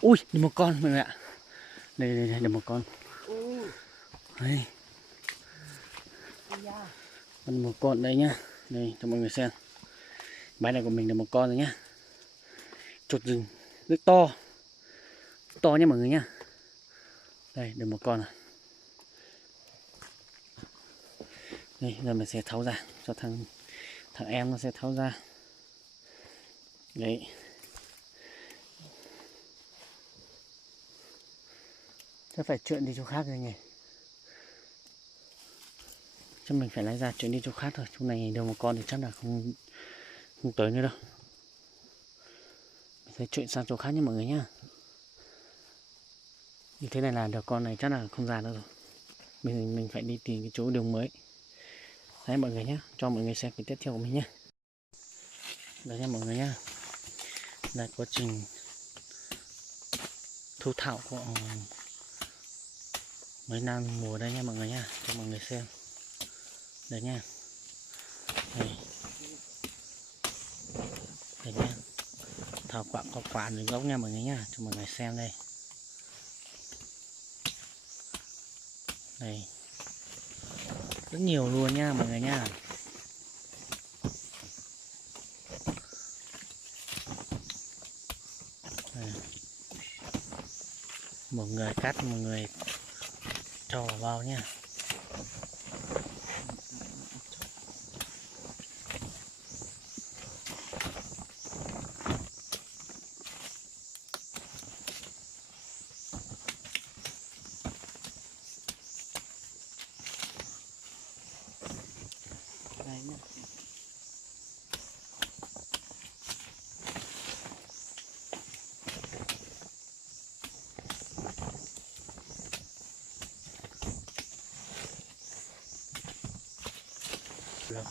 Ui, được một con mọi người ạ. Đây, được một con. Đây. Còn một con đây nhá. Đây cho mọi người xem. Bãi này của mình được một con rồi nhá. Chuột rừng rất to. To nha mọi người nhá. Đây, được một con rồi. Đây, giờ mình sẽ tháo ra cho thằng em nó sẽ tháo ra. Đấy. Chắc phải chuyện đi chỗ khác rồi nhỉ. Chắc mình phải lấy ra chuyện đi chỗ khác thôi. Chỗ này được một con thì chắc là không tới nữa đâu. Mình sẽ chuyện sang chỗ khác nha mọi người nhá. Như thế này là được con này chắc là không ra nữa rồi. Mình phải đi tìm cái chỗ đường mới. Đấy mọi người nhé, cho mọi người xem cái tiếp theo của mình nhé. Đấy nha mọi người nhé. Đây quá trình thu thảo của mấy năm mùa đây nha mọi người nha, cho mọi người xem. Đây nha. Đây. Đây nha. Thảo quả có quả dưới gốc nha mọi người nha, cho mọi người xem đây. Đây. Rất nhiều luôn nha mọi người nha. Đây. Một người cắt, một người cho vào nha. Đây nhá. Lớn.